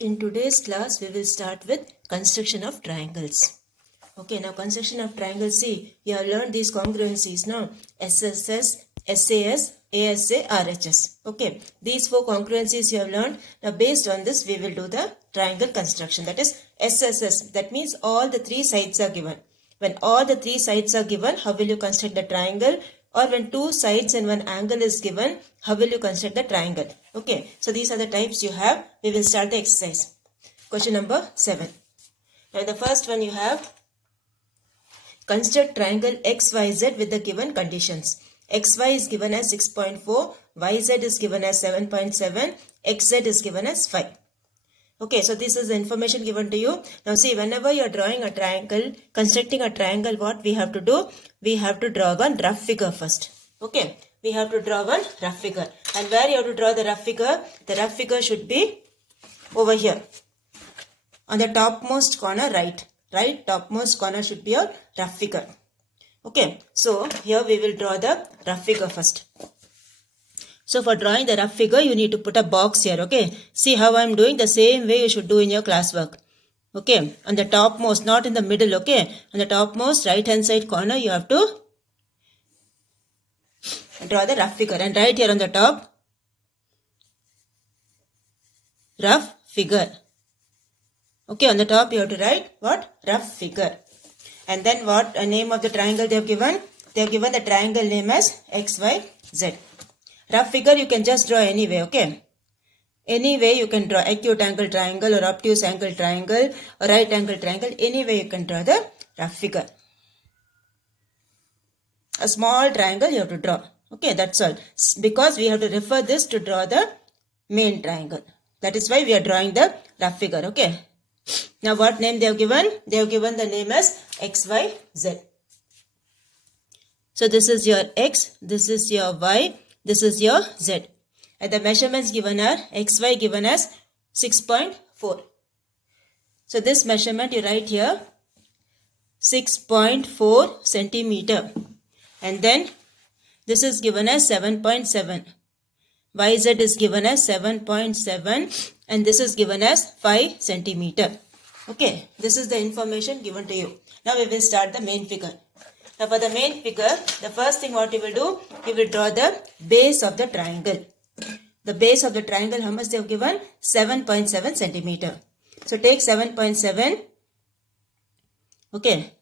In today's class, we will start with construction of triangles. Okay, now construction of triangles. See, you have learned these congruencies now. SSS, SAS, ASA, RHS. Okay, these four congruencies you have learned. Now, based on this, we will do the triangle construction. That is SSS. That means all the three sides are given. When all the three sides are given, how will you construct the triangle? Or when two sides and one angle is given, how will you construct the triangle? Okay, so these are the types you have. We will start the exercise. Question number 7. Now the first one you have, construct triangle XYZ with the given conditions. XY is given as 6.4, YZ is given as 7.7, XZ is given as 5. Okay, so this is the information given to you. Now see, whenever you are drawing a triangle, constructing a triangle, what we have to do? We have to draw one rough figure first. Okay, we have to draw one rough figure. And where you have to draw the rough figure? The rough figure should be over here. On the topmost corner, right. Right, topmost corner should be your rough figure. Okay, so here we will draw the rough figure first. So for drawing the rough figure, you need to put a box here, okay. See how I am doing? The same way you should do in your classwork. Okay, on the topmost, not in the middle, okay. On the topmost right hand side corner, you have to draw the rough figure. And right here on the top, rough figure. Okay, on the top you have to write what? Rough figure. And then what name of the triangle they have given? They have given the triangle name as XYZ. Rough figure you can just draw anyway, okay. Any way you can draw acute angle triangle or obtuse angle triangle or right angle triangle. Any way you can draw the rough figure. A small triangle you have to draw. Okay, that's all. Because we have to refer this to draw the main triangle. That is why we are drawing the rough figure, okay. Now what name they have given? They have given the name as XYZ. So this is your X, this is your Y, this is your Z. And the measurements given are XY given as 6.4. So this measurement you write here 6.4 centimeter. And then this is given as 7.7. YZ is given as 7.7 and this is given as 5 centimeter. Okay, this is the information given to you. Now we will start the main figure. Now for the main figure, the first thing what you will do, you will draw the base of the triangle. The base of the triangle, how much they have given? 7.7 centimeter. So take 7.7. Okay.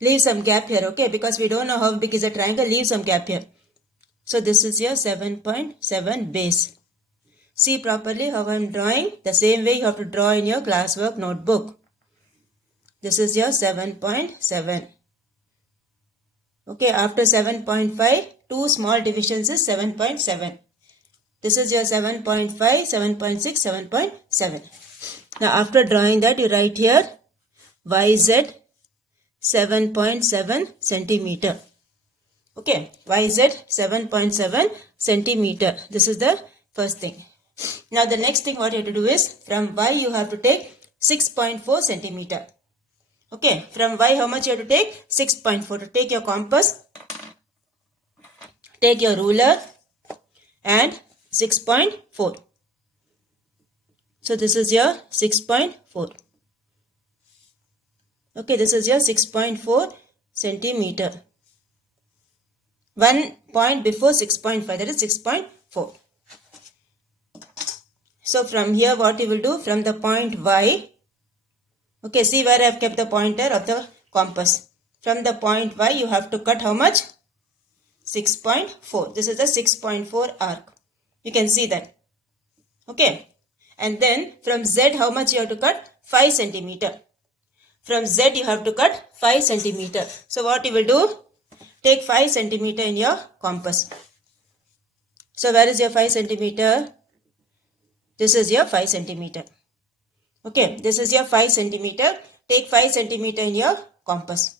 Leave some gap here, okay, because we don't know how big is the triangle. Leave some gap here. So this is your 7.7 base. See properly how I am drawing. The same way you have to draw in your classwork notebook. This is your 7.7. Okay, after 7.5, two small divisions is 7.7. This is your 7.5, 7.6, 7.7. Now after drawing that, you write here YZ 7.7 centimeter. Okay, YZ 7.7 centimeter. This is the first thing. Now the next thing what you have to do is, from Y you have to take 6.4 centimeter. Okay, from Y how much you have to take? 6.4. To take your compass, take your ruler and 6.4. So this is your 6.4. Okay, this is your 6.4 centimeter. 1 point before 6.5, that is 6.4. So from here what you will do, from the point Y, okay, see where I have kept the pointer of the compass. From the point Y you have to cut how much? 6.4. This is the 6.4 arc. You can see that. Okay. And then from Z how much you have to cut? 5 centimeter. From Z you have to cut 5 centimeter. So what you will do? Take 5 centimeter in your compass. So where is your 5 centimeter? This is your 5 centimeter. Okay, this is your 5 centimeter. Take 5 centimeter in your compass.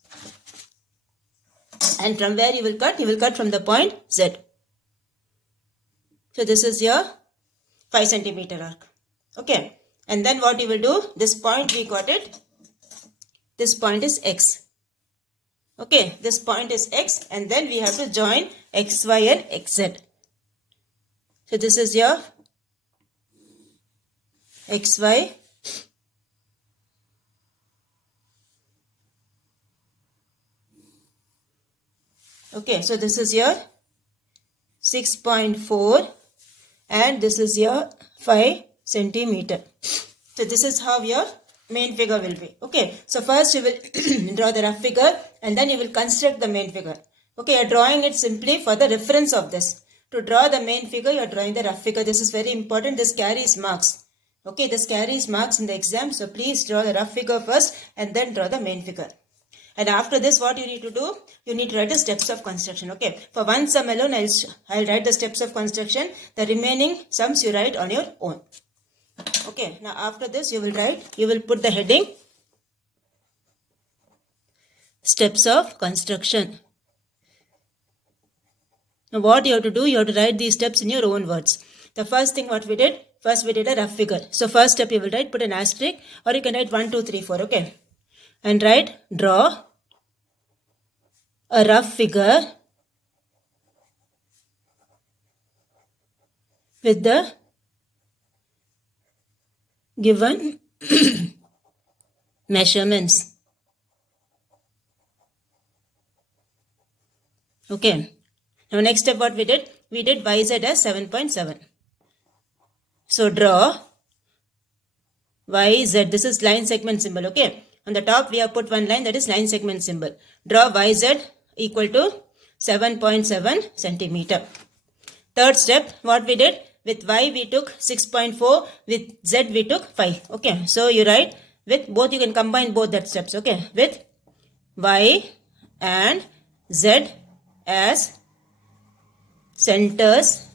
And from where you will cut? You will cut from the point Z. So this is your 5 centimeter arc. Okay. And then what you will do? This point we got it. This point is X. Okay. This point is X. And then we have to join XY and XZ. So this is your XY. Okay, so this is your 6.4 and this is your 5 centimeter. So this is how your main figure will be. Okay, so first you will draw the rough figure and then you will construct the main figure. Okay, you are drawing it simply for the reference of this. To draw the main figure, you are drawing the rough figure. This is very important. This carries marks. Okay, this carries marks in the exam. So please draw the rough figure first and then draw the main figure. And after this, what you need to do? You need to write the steps of construction. Okay, for one sum alone, I'll write the steps of construction. The remaining sums you write on your own. Okay, now after this, you will put the heading steps of construction. Now what you have to do, you have to write these steps in your own words. The first thing what we did, first we did a rough figure. So first step you will write, put an asterisk or you can write 1, 2, 3, 4. Okay. And write, draw a rough figure with the given measurements. Okay. Now next step what we did YZ as 7.7. So draw YZ. This is line segment symbol. Okay. On the top we have put one line, that is line segment symbol. Draw YZ equal to 7.7 centimeter. Third step, what we did, with Y we took 6.4, with Z we took 5. Okay, so you write with both, you can combine both that steps. Okay, with Y and Z as centers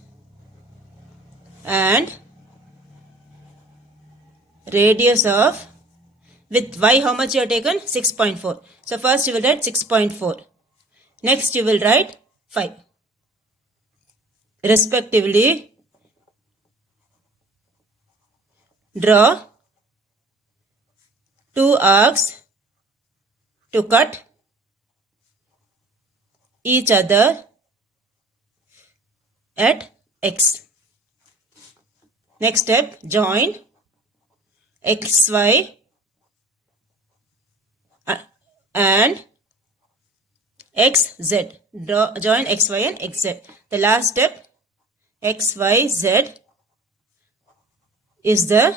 and radius of, with Y how much you have taken? 6.4. So first you will write 6.4. Next you will write 5. Respectively, draw 2 arcs to cut each other at X. Next step, join XY and XZ. Join XY and XZ. The last step, XYZ is the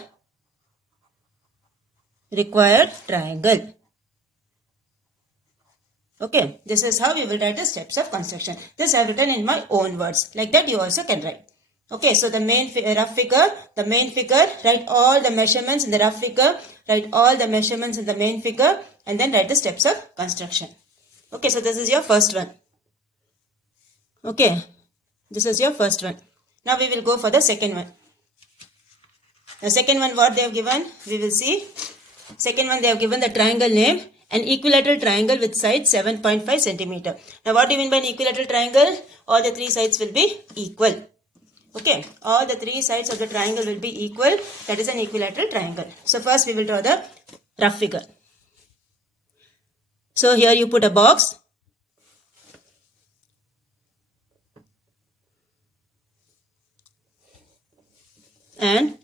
required triangle. Okay, this is how you will write the steps of construction. This I have written in my own words. Like that you also can write. Okay, so the main rough figure, write all the measurements in the rough figure, write all the measurements in the main figure, and then write the steps of construction. Okay, so this is your first one. Okay, this is your first one. Now we will go for the second one. The second one, what they have given, we will see. Second one, they have given the triangle name, an equilateral triangle with sides 7.5 centimeter. Now what do you mean by an equilateral triangle? All the three sides will be equal. Okay, all the three sides of the triangle will be equal. That is an equilateral triangle. So first we will draw the rough figure. So here you put a box. And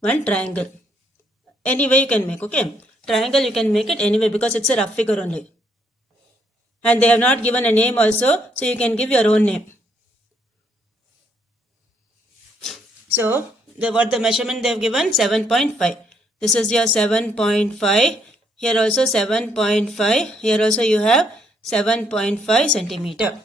one triangle. Any way you can make, okay. Triangle you can make it anyway because it's a rough figure only. And they have not given a name also, so you can give your own name. So, what the measurement they have given? 7.5. This is your 7.5. Here also 7.5. Here also you have 7.5 centimeter.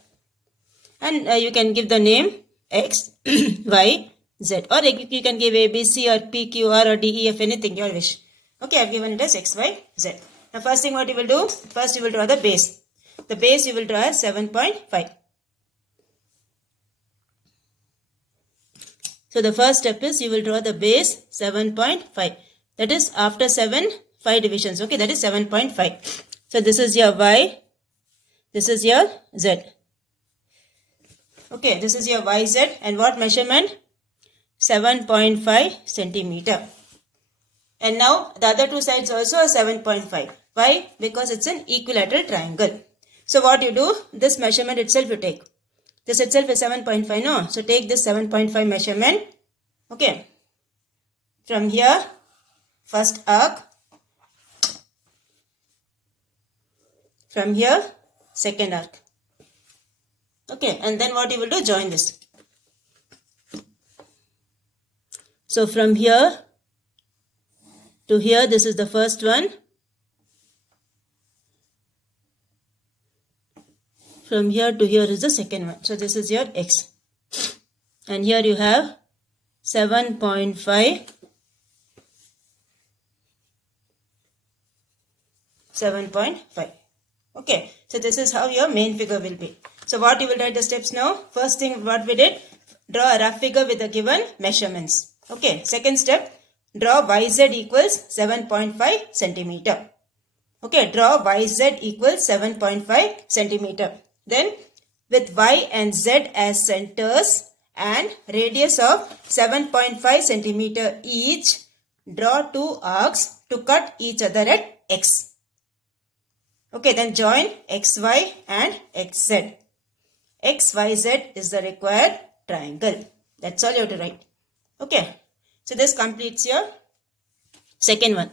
And you can give the name X, Y, Z. Or you can give A, B, C or P, Q, R or D, E, F, anything your wish. Okay, I have given it as X, Y, Z. Now first thing what you will do? First you will draw the base. The base you will draw as 7.5. So the first step is you will draw the base 7.5. That is after 7, 5 divisions. Okay, that is 7.5. So this is your Y. This is your Z. Okay, this is your YZ. And what measurement? 7.5 centimeter. And now the other two sides also are 7.5. Why? Because it's an equilateral triangle. So what you do? This measurement itself you take. This itself is 7.5, no? So take this 7.5 measurement. Okay. From here, first arc. From here, second arc. Okay, and then what you will do? Join this. So from here to here, this is the first one. From here to here is the second one. So this is your X. And here you have 7.5. 7.5. Okay, so this is how your main figure will be. So what you will write the steps now? First thing what we did, draw a rough figure with the given measurements. Okay, second step, draw YZ equals 7.5 centimeter. Okay, draw YZ equals 7.5 centimeter. Then with Y and Z as centers and radius of 7.5 centimeter each, draw two arcs to cut each other at X. Okay, then join XY and XZ. XYZ is the required triangle. That's all you have to write. Okay, so this completes your second one.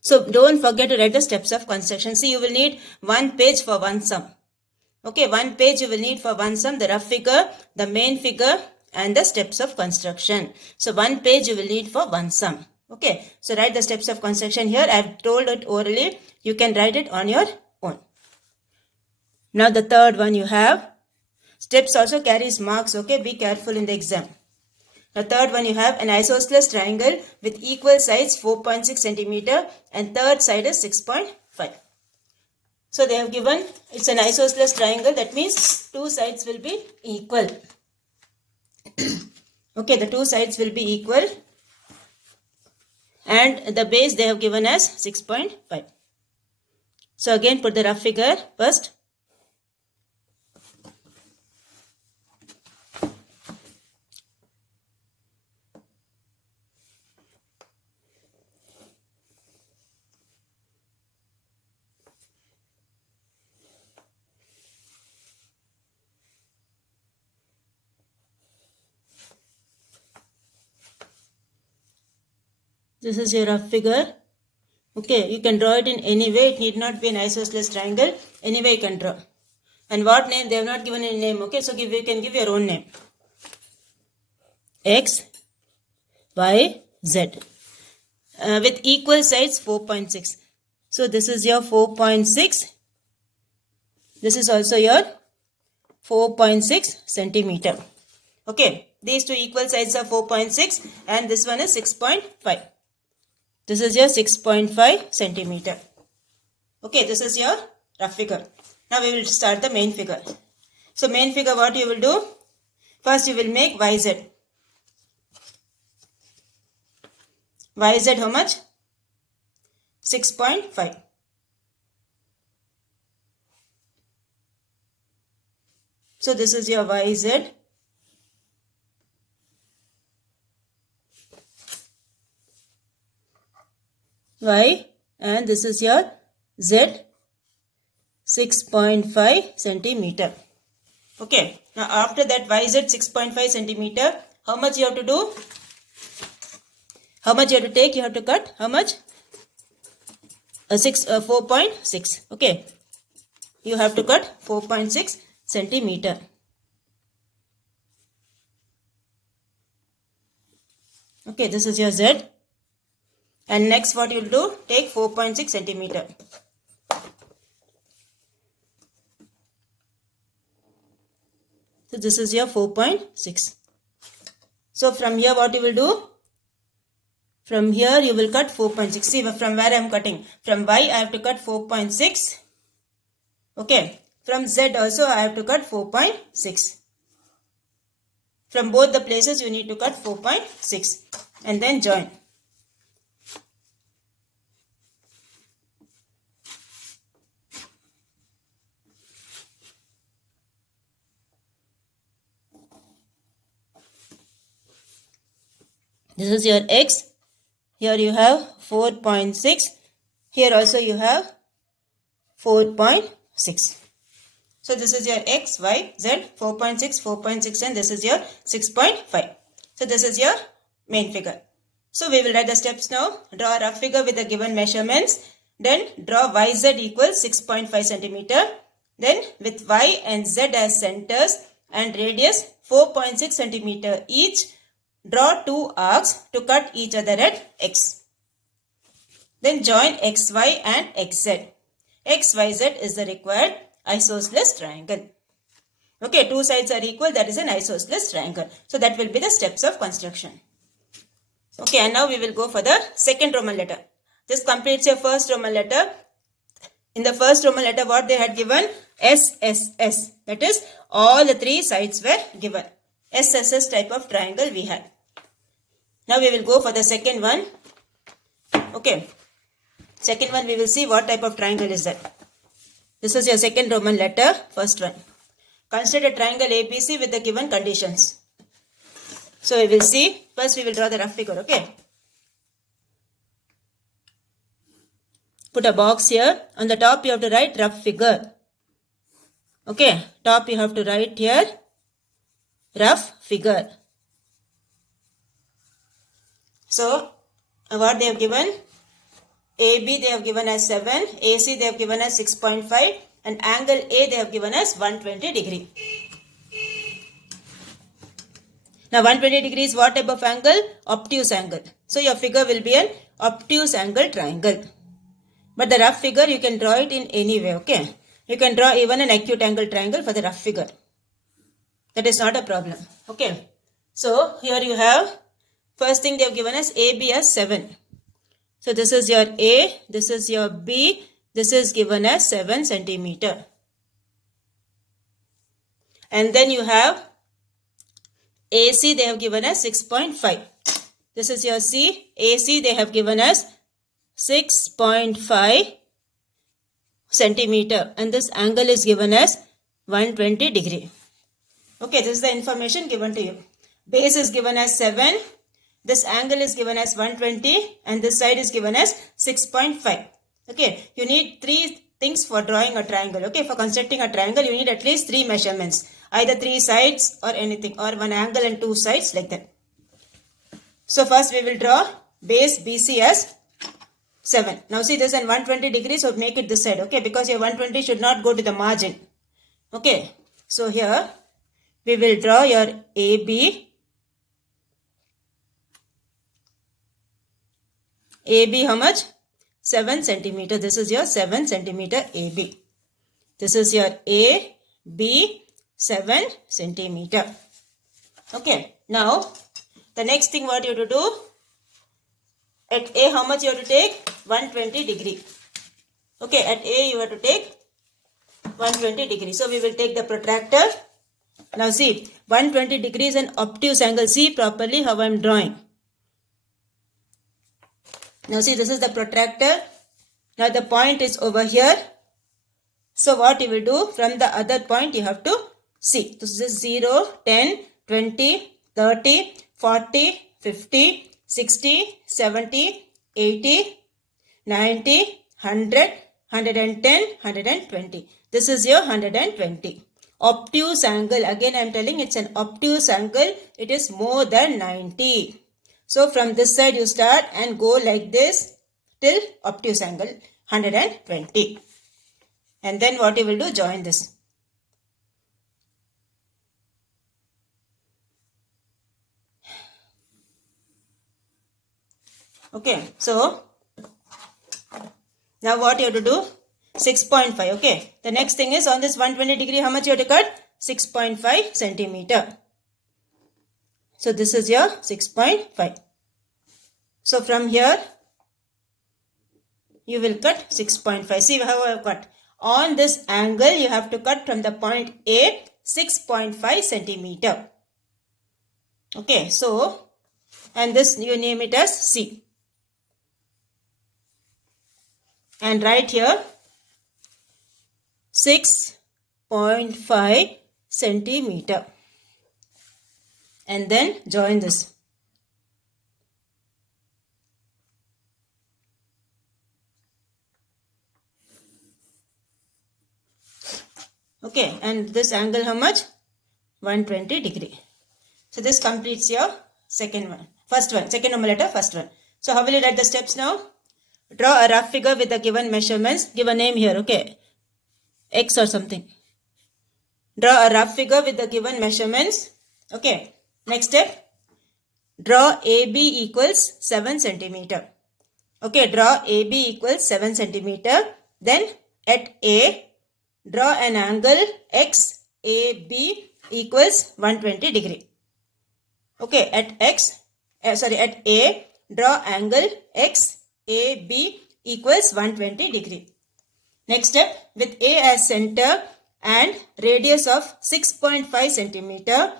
So don't forget to write the steps of construction. See, you will need one page for one sum. Okay, one page you will need for one sum, the rough figure, the main figure and the steps of construction. So one page you will need for one sum. Okay, so write the steps of construction here. I have told it orally. You can write it on your own. Now the third one you have. Steps also carries marks. Okay, be careful in the exam. The third one you have an isosceles triangle with equal sides 4.6 centimeter and third side is 6.5. So they have given it's an isosceles triangle. That means two sides will be equal. Okay, the two sides will be equal. And the base they have given as 6.5. So again put the rough figure first. This is your rough figure. Okay, you can draw it in any way. It need not be an isosceles triangle. Any way you can draw. And what name? They have not given any name. Okay, so you can give your own name. X, Y, Z. With equal sides 4.6. So this is your 4.6. This is also your 4.6 centimeter. Okay, these two equal sides are 4.6 and this one is 6.5. This is your 6.5 centimeter. Okay, this is your rough figure. Now we will start the main figure. So main figure what you will do? First you will make YZ. YZ how much? 6.5. So this is your YZ. Y and this is your Z 6.5 centimeter. Okay, now after that YZ 6.5 centimeter, how much you have to do? How much you have to take? You have to cut how much? 4.6. Okay, you have to cut 4.6 centimeter. Okay, this is your Z. And next what you will do? Take 4.6 centimeter. So this is your 4.6. So from here what you will do? From here you will cut 4.6. See from where I am cutting. From Y I have to cut 4.6. Okay. From Z also I have to cut 4.6. From both the places you need to cut 4.6. And then join. This is your X. Here you have 4.6. Here also you have 4.6. So this is your X, Y, Z, 4.6, 4.6 and this is your 6.5. So this is your main figure. So we will write the steps now. Draw a rough figure with the given measurements. Then draw YZ equals 6.5 centimeter. Then with Y and Z as centers and radius 4.6 centimeter each, draw two arcs to cut each other at X. Then join XY and XZ. XYZ is the required isosceles triangle. Okay, two sides are equal, that is an isosceles triangle. So that will be the steps of construction. Okay, and now we will go for the second Roman letter. This completes your first Roman letter. In the first Roman letter, what they had given? SSS. That is, all the three sides were given. SSS type of triangle we had. Now we will go for the second one. Okay. Second one, we will see what type of triangle is that. This is your second Roman letter. First one. Consider a triangle ABC with the given conditions. So we will see. First we will draw the rough figure. Okay. Put a box here. On the top you have to write rough figure. Okay. Top you have to write here rough figure. So what they have given? AB they have given as 7. AC they have given as 6.5. And angle A they have given as 120 degree. Now 120 degree is what type of angle? Obtuse angle. So your figure will be an obtuse angle triangle. But the rough figure you can draw it in any way. Okay. You can draw even an acute angle triangle for the rough figure. That is not a problem. Okay. So here you have first thing they have given as AB as 7. So this is your A. This is your B. This is given as 7 centimeter. And then you have AC they have given as 6.5. This is your C. AC they have given as 6.5 centimeter. And this angle is given as 120 degree. Okay, this is the information given to you. Base is given as 7. This angle is given as 120. And this side is given as 6.5. Okay, you need three things for drawing a triangle. Okay, for constructing a triangle, you need at least three measurements. Either three sides or anything, or one angle and two sides like that. So first we will draw base BC as 7. Now see, this is 120 degrees, so make it this side. Okay, because your 120 should not go to the margin. Okay, so here we will draw your AB. AB how much? 7 centimeter. This is your 7 centimeter AB. This is your A, B, 7 centimeter. Okay. Now, the next thing what you have to do, at A how much you have to take? 120 degree. Okay. At A you have to take 120 degree. So, we will take the protractor. Now, see, 120 degrees an obtuse angle. See properly how I am drawing. Now see, this is the protractor. Now the point is over here. So what you will do, from the other point you have to see. This is 0, 10, 20, 30, 40, 50, 60, 70, 80, 90, 100, 110, 120. This is your 120. Obtuse angle. Again I am telling it's an obtuse angle. It is more than 90. So from this side you start and go like this till obtuse angle 120. And then what you will do, join this. Okay, so now what you have to do? 6.5. Okay, the next thing is on this 120 degree, how much you have to cut? 6.5 centimeter. So this is your 6.5. So from here, you will cut 6.5. See how I have cut. On this angle, you have to cut from the point A 6.5 centimeter. Okay, so, and this you name it as C. And right here, 6.5 centimeter. And then join this. Okay, and this angle how much? 120 degree. So this completes your second one. First one, second Roman letter, first one. So how will you write the steps now? Draw a rough figure with the given measurements. Give a name here, okay? X or something. Draw a rough figure with the given measurements. Okay. Next step. Draw AB equals 7 centimeter. Okay, draw AB equals 7 centimeter. Then at A, draw an angle XAB equals 120 degree. Okay, at A, draw angle XAB equals 120 degree. Next step, with A as center and radius of 6.5 centimeter,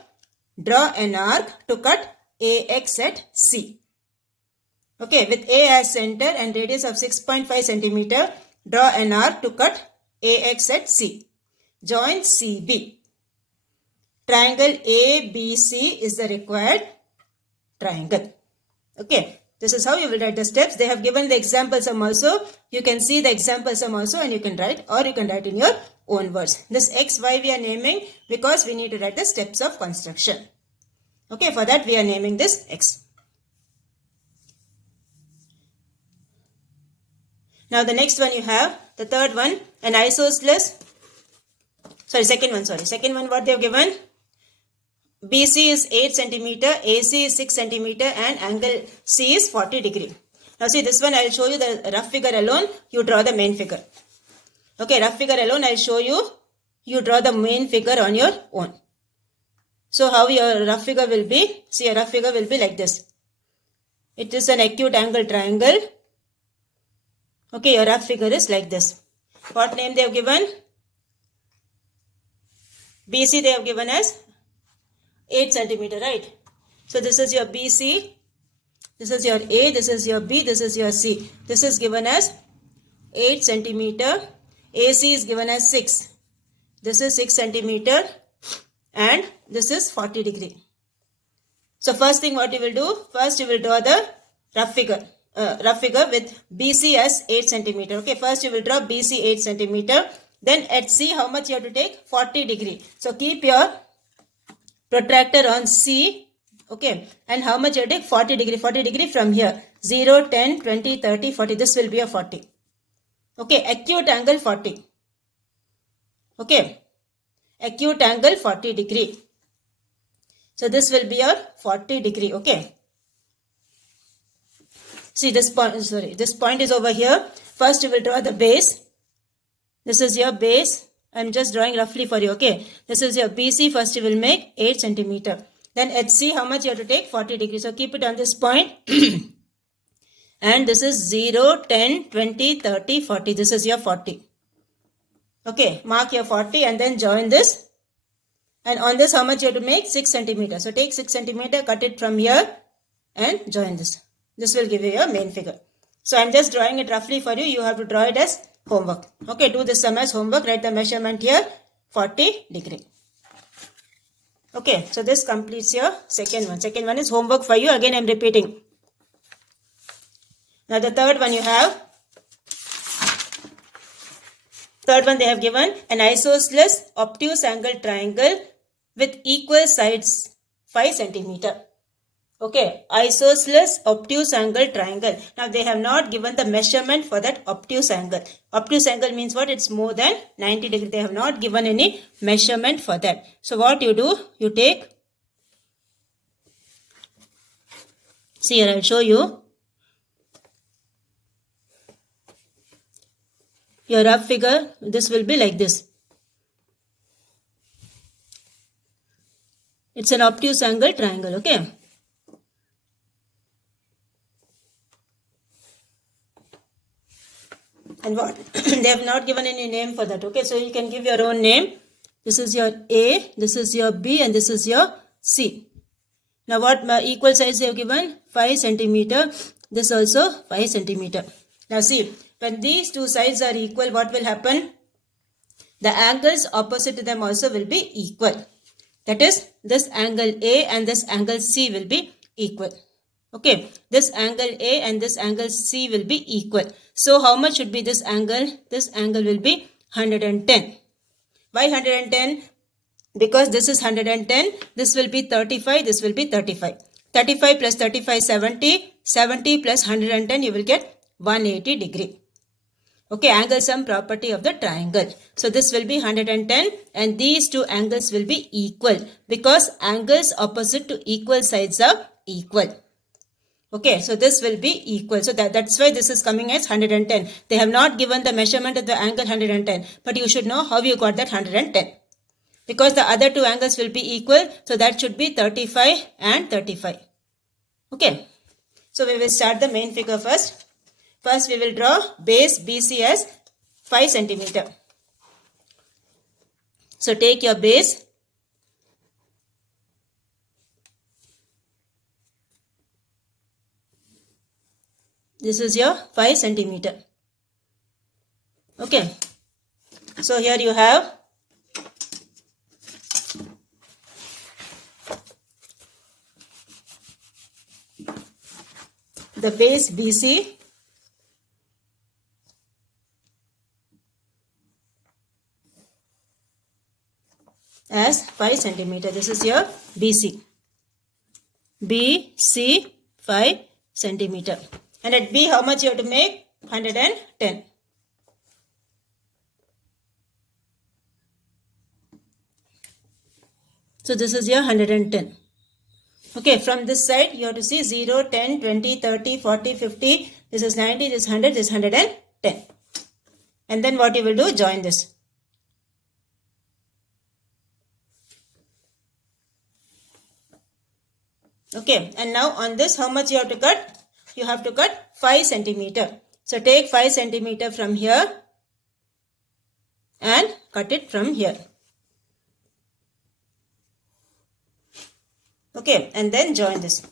draw an arc to cut AX at C. Okay, with A as center and radius of 6.5 centimeter, draw an arc to cut AX at C. Join CB. Triangle ABC is the required triangle. Okay, this is how you will write the steps. They have given the example sum also. You can see the example sum also and you can write, or you can write in your own words. This X, Y we are naming because we need to write the steps of construction. Okay, for that we are naming this X. Now the next one you have, the third one, an isosceles. Second one what they have given? BC is 8 centimeter, AC is 6 centimeter and angle C is 40 degree. Now see this one I will show you the rough figure alone, you draw the main figure. Okay, rough figure alone I will show you, you draw the main figure on your own. So how your rough figure will be? See, a rough figure will be like this. It is an acute angle triangle. Okay, your rough figure is like this. What name they have given? BC they have given as 8 centimeter, right? So this is your BC, this is your A, this is your B, this is your C. This is given as 8 centimeter. AC is given as 6. This is 6 centimeter and this is 40 degree. So first thing what you will do, first you will draw the rough figure with BC as 8 centimeter. Okay, first you will draw BC 8 centimeter. Then at C how much you have to take? 40 degree. So keep your protractor on C. Okay, and how much you have to take? 40 degree. 40 degree from here. 0, 10, 20, 30, 40. This will be a 40. Okay, acute angle 40. Okay, acute angle 40 degree. So this will be your 40 degree. Okay. See this point, this point is over here. First you will draw the base. This is your base. I am just drawing roughly for you. Okay. This is your BC. First you will make 8 centimeter. Then at C how much you have to take? 40 degree. So keep it on this point. And this is 0, 10, 20, 30, 40. This is your 40. Okay. Mark your 40 and then join this. And on this how much you have to make? 6 centimeter. So take 6 centimeter, cut it from here and join this. This will give you your main figure. So I am just drawing it roughly for you. You have to draw it as homework. Okay, do this sum as homework. Write the measurement here, 40 degree. Okay, so this completes your second one. Second one is homework for you. Again, I am repeating. Now the third one you have. Third one they have given an isosceles obtuse angle triangle with equal sides 5 centimeter. Okay, isosceles obtuse angle triangle. Now they have not given the measurement for that obtuse angle. Obtuse angle means what? It's more than 90 degree. They have not given any measurement for that. So what you do? You take, see here I will show you. Your rough figure, this will be like this. It's an obtuse angle triangle, okay. And what? They have not given any name for that, okay. So you can give your own name. This is your A, this is your B and this is your C. Now what equal sides they have given? 5 centimeter. This also 5 centimeter. Now see, when these two sides are equal, what will happen? The angles opposite to them also will be equal. That is, this angle A and this angle C will be equal. Okay, this angle A and this angle C will be equal. So how much should be this angle? This angle will be 110. Why 110? Because this is 110. This will be 35. This will be 35. 35 plus 35 70. 70 plus 110 you will get 180 degree. Okay, angle sum property of the triangle. So this will be 110 and these two angles will be equal because angles opposite to equal sides are equal. Okay, so this will be equal. So that's why this is coming as 110. They have not given the measurement of the angle 110, but you should know how you got that 110. Because the other two angles will be equal, so that should be 35 and 35. Okay, so we will start the main figure first. First we will draw base BC as 5 centimeter. So take your base. This is your 5 centimeter. Okay. So here you have the base BC as 5 centimeter. This is your BC. BC 5 centimeter. And at B how much you have to make? 110. So this is your 110. Okay, from this side you have to see 0, 10, 20, 30, 40, 50. This is 90, this is 100, this is 110. And then what you will do? Join this. Okay, and now on this how much you have to cut? You have to cut 5 centimeter. So take 5 centimeter from here and cut it from here. Okay, and then join this.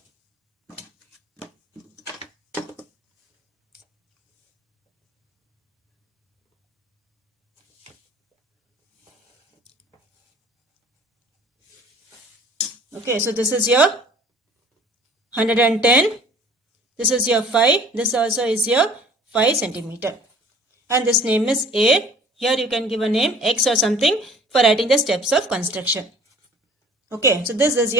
Okay, so this is your 110. This is your 5. This also is your 5 centimeter. And this name is A. Here you can give a name X or something for writing the steps of construction. Okay, so this is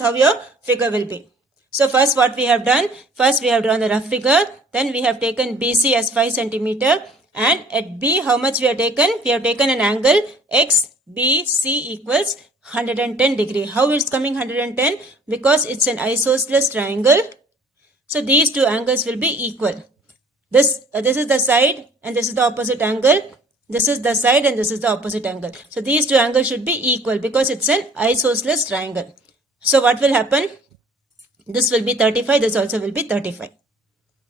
how your figure will be. So first what we have done, first we have drawn the rough figure, then we have taken BC as 5 centimeter, and at B how much we have taken? We have taken an angle XBC equals 110 degree. How it's coming 110? Because it's an isosceles triangle. So these two angles will be equal. This is the side and this is the opposite angle. This is the side and this is the opposite angle. So these two angles should be equal because it's an isosceles triangle. So what will happen? This will be 35. This also will be 35.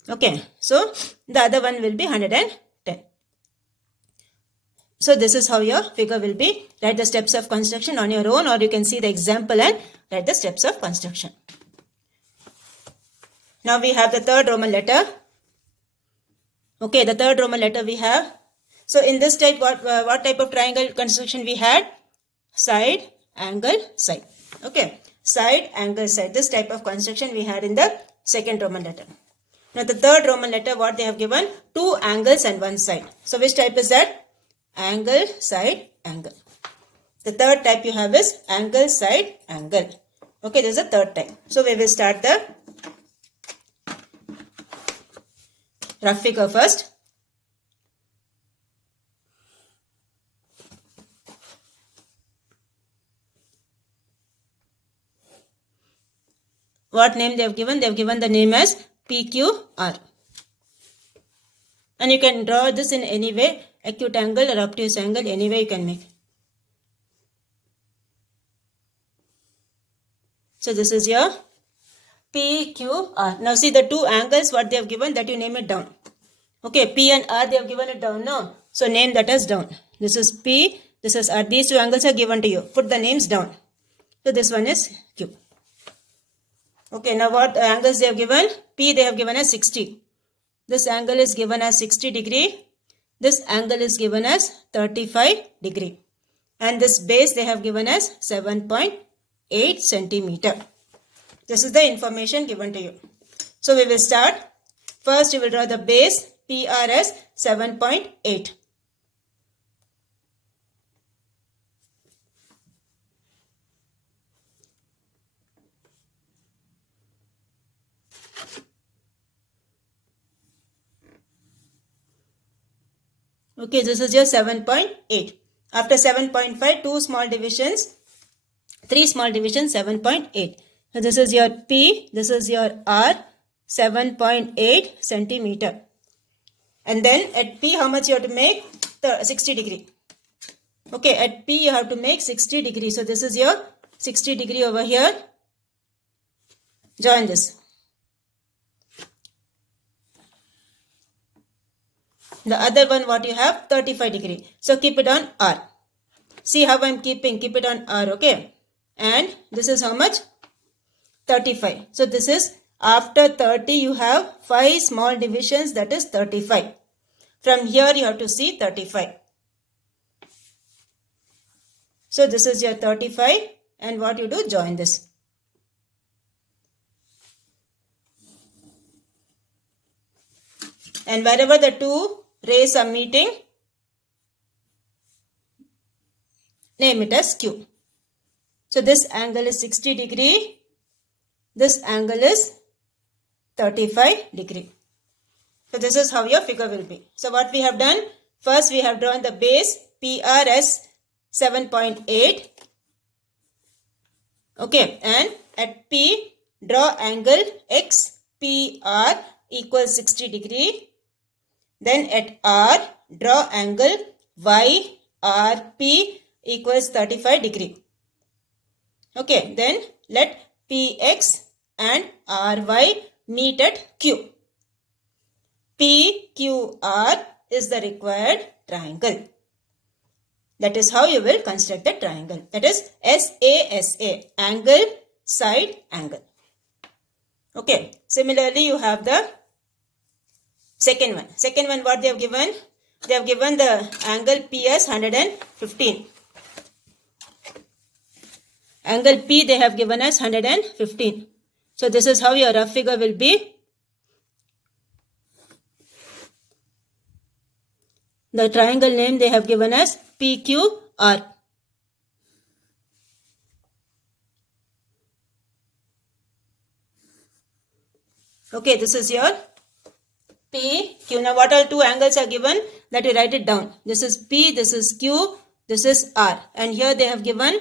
Okay. So the other one will be 110. So this is how your figure will be. Write the steps of construction on your own, or you can see the example and write the steps of construction. Now we have the third Roman letter. Okay, the third Roman letter we have. So in this type, what type of triangle construction we had? Side, angle, side. Okay, side, angle, side. This type of construction we had in the second Roman letter. Now the third Roman letter, what they have given? 2 angles and 1 side. So which type is that? Angle, side, angle. The third type you have is angle, side, angle. Okay, this is the third type. So we will start the rough figure first. What name they have given? They have given the name as PQR. And you can draw this in any way, acute angle or obtuse angle, any way you can make. So this is your PQR. Now see the two angles what they have given, that you name it down. Okay, P and R they have given it down, no? So name that as down. This is P, this is R. These two angles are given to you. Put the names down. So this one is Q. Okay, now what angles they have given? P they have given as 60. This angle is given as 60 degree. This angle is given as 35 degree. And this base they have given as 7.8 centimeter. This is the information given to you. So we will start. First you will draw the base PR as 7.8. Okay, this is your 7.8. After 7.5, 2 small divisions, 3 small divisions, 7.8. So this is your P, this is your R, 7.8 centimeter. And then at P, how much you have to make? 60 degree. Okay, at P you have to make 60 degree. So this is your 60 degree over here. Join this. The other one what you have? 35 degree. So keep it on R. See how I'm keeping. Keep it on R, okay? And this is how much? 35. So this is after 30 you have 5 small divisions, that is 35. From here you have to see 35. So this is your 35 and what you do? Join this. And wherever the two rays are meeting, name it as Q. So this angle is 60 degree. This angle is 35 degree. So this is how your figure will be. So what we have done? First we have drawn the base PR as 7.8. Okay, and at P draw angle XPR equals 60 degree. Then at R draw angle YRP equals 35 degree. Okay, then let PX and RY meet at Q. PQR is the required triangle. That is how you will construct the triangle. That is SASA, angle, side, angle. Okay, similarly you have the second one. Second one what they have given? They have given the angle P as 115. Angle P they have given as 115. So this is how your rough figure will be. The triangle name they have given as PQR. Okay, this is your PQ. Now what all two angles are given? That you write it down. This is P, this is Q, this is R. And here they have given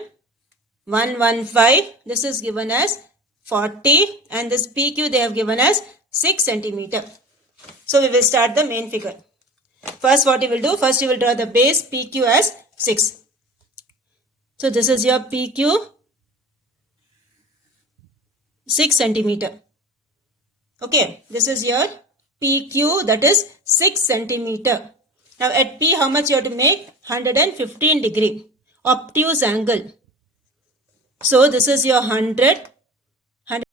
115. This is given as 40. And this PQ they have given as 6 centimeter. So we will start the main figure. First what you will do? First you will draw the base PQ as 6. So this is your PQ 6 centimeter. Okay, this is your PQ, that is 6 centimeter. Now at P how much you have to make? 115 degree. Obtuse angle. So this is your 100